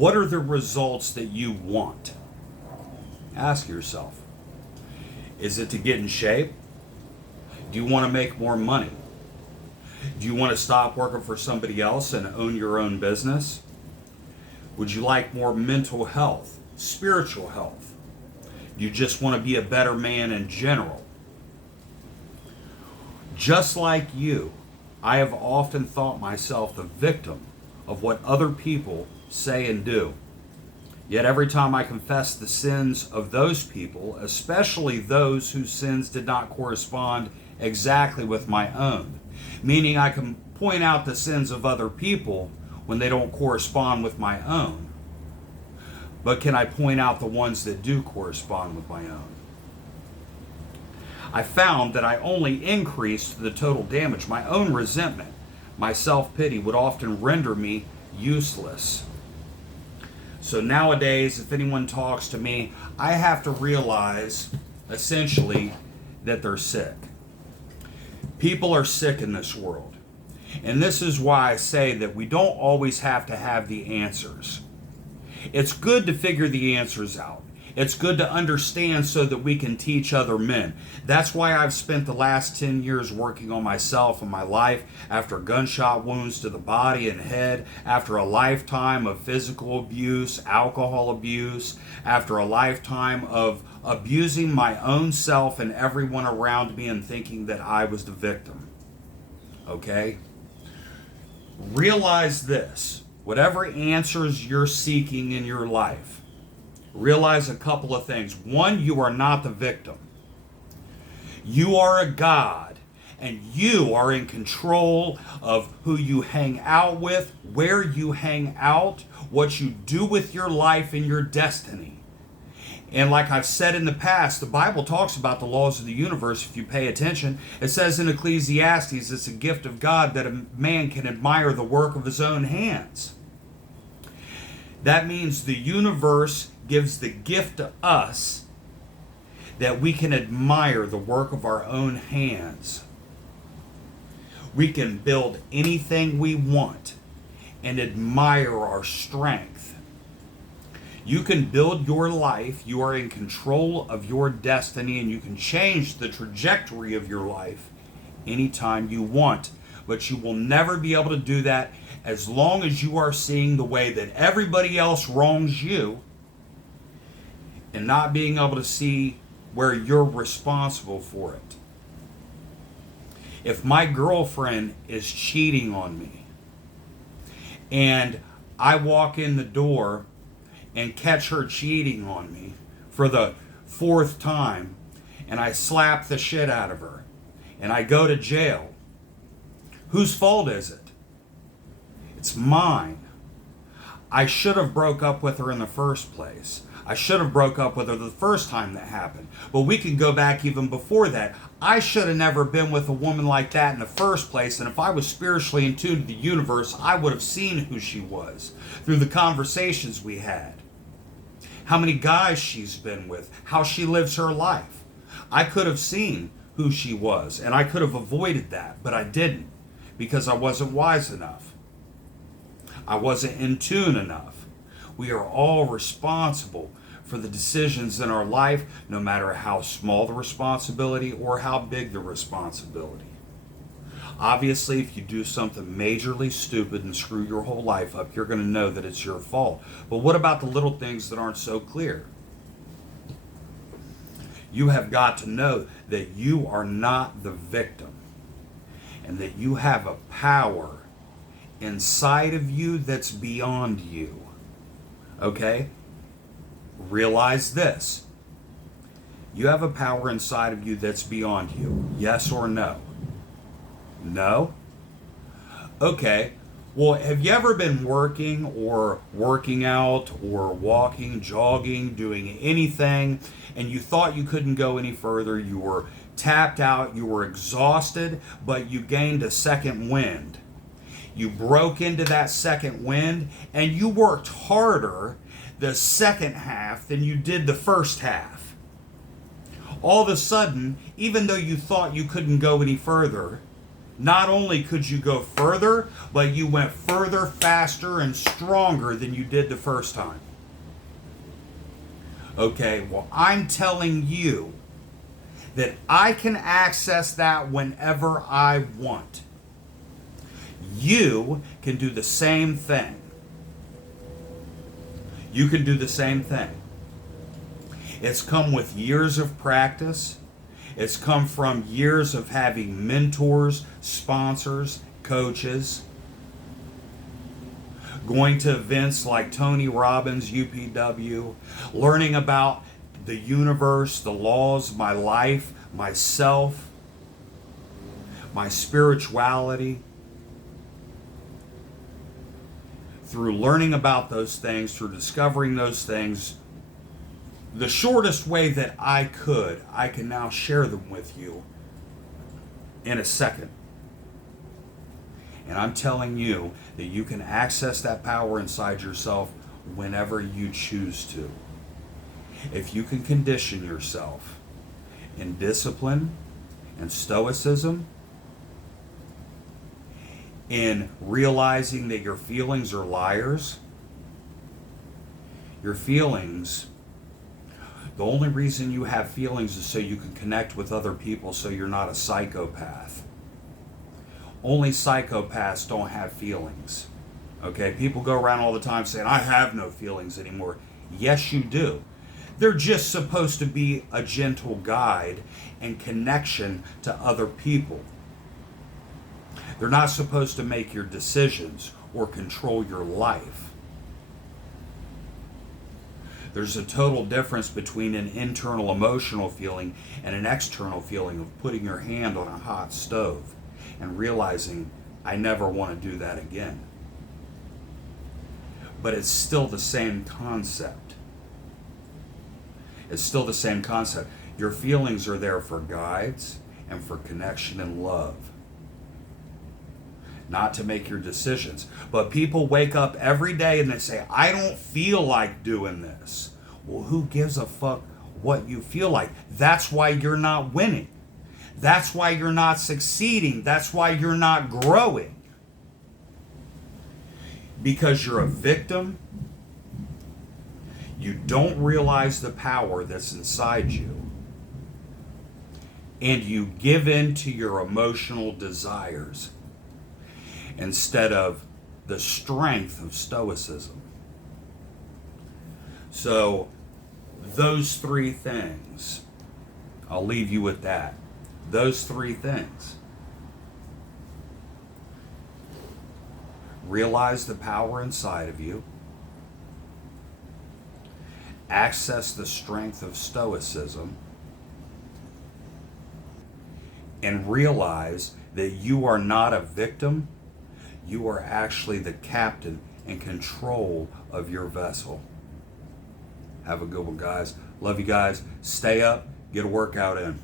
What are the results that you want? Ask yourself. Is it to get in shape? Do you want to make more money? Do you want to stop working for somebody else and own your own business? Would you like more mental health, spiritual health? Do you just want to be a better man in general? Just like you, I have often thought myself the victim of what other people say and do. Yet every time I confess the sins of those people, especially those whose sins did not correspond exactly with my own, meaning I can point out the sins of other people when they don't correspond with my own, but can I point out the ones that do correspond with my own? I found that I only increased the total damage. My own resentment, my self-pity would often render me useless. So nowadays, if anyone talks to me, I have to realize, essentially, that they're sick. People are sick in this world. And this is why I say that we don't always have to have the answers. It's good to figure the answers out. It's good to understand so that we can teach other men. That's why I've spent the last 10 years working on myself and my life after gunshot wounds to the body and head, after a lifetime of physical abuse, alcohol abuse, after a lifetime of abusing my own self and everyone around me and thinking that I was the victim. Okay? Realize this. Whatever answers you're seeking in your life, realize a couple of things. One, you are not the victim. You are a God, and you are in control of who you hang out with, where you hang out, what you do with your life and your destiny. And like I've said in the past, the Bible talks about the laws of the universe if you pay attention. It says in Ecclesiastes, it's a gift of God that a man can admire the work of his own hands. That means the universe gives the gift to us that we can admire the work of our own hands. We can build anything we want and admire our strength. You can build your life. You are in control of your destiny, and you can change the trajectory of your life anytime you want. But you will never be able to do that as long as you are seeing the way that everybody else wrongs you and not being able to see where you're responsible for it. If my girlfriend is cheating on me and I walk in the door and catch her cheating on me for the 4th time and I slap the shit out of her and I go to jail, whose fault is it? It's mine. I should have broke up with her in the first place. I should have broke up with her the first time that happened. But we can go back even before that. I should have never been with a woman like that in the first place. And if I was spiritually in tune to the universe, I would have seen who she was through the conversations we had. How many guys she's been with. How she lives her life. I could have seen who she was. And I could have avoided that. But I didn't. Because I wasn't wise enough. I wasn't in tune enough. We are all responsible for the decisions in our life, no matter how small the responsibility or how big the responsibility. Obviously, if you do something majorly stupid and screw your whole life up, you're going to know that it's your fault. But what about the little things that aren't so clear? You have got to know that you are not the victim and that you have a power inside of you that's beyond you. Okay? Realize this. You have a power inside of you that's beyond you. Yes or no? No? Okay. Well, have you ever been working or working out or walking, jogging, doing anything, and you thought you couldn't go any further? You were tapped out, you were exhausted, but you gained a second wind. You broke into that second wind, and you worked harder the second half than you did the first half. All of a sudden, even though you thought you couldn't go any further, not only could you go further, but you went further, faster, and stronger than you did the first time. Okay, well, I'm telling you that I can access that whenever I want. You can do the same thing. You can do the same thing. It's come with years of practice. It's come from years of having mentors, sponsors, coaches, going to events like Tony Robbins, UPW, learning about the universe, the laws, my life, myself, my spirituality. Through learning about those things, through discovering those things, the shortest way that I can now share them with you in a second. And I'm telling you that you can access that power inside yourself whenever you choose to. If you can condition yourself in discipline and stoicism, in realizing that your feelings are liars, your feelings, the only reason you have feelings is so you can connect with other people, so you're not a psychopath. Only psychopaths don't have feelings. Okay, people go around all the time saying, I have no feelings anymore. Yes, you do. They're just supposed to be a gentle guide and connection to other people. They're not supposed to make your decisions or control your life. There's a total difference between an internal emotional feeling and an external feeling of putting your hand on a hot stove and realizing, I never want to do that again. But it's still the same concept. It's still the same concept. Your feelings are there for guides and for connection and love, not to make your decisions. But people wake up every day and they say, I don't feel like doing this. Well, who gives a fuck what you feel like? That's why you're not winning. That's why you're not succeeding. That's why you're not growing. Because you're a victim. You don't realize the power that's inside you. And you give in to your emotional desires instead of the strength of stoicism. So, those three things, I'll leave you with that. Those three things. Realize the power inside of you. Access the strength of stoicism. And realize that you are not a victim. You are actually the captain and control of your vessel. Have a good one, guys. Love you guys. Stay up. Get a workout in.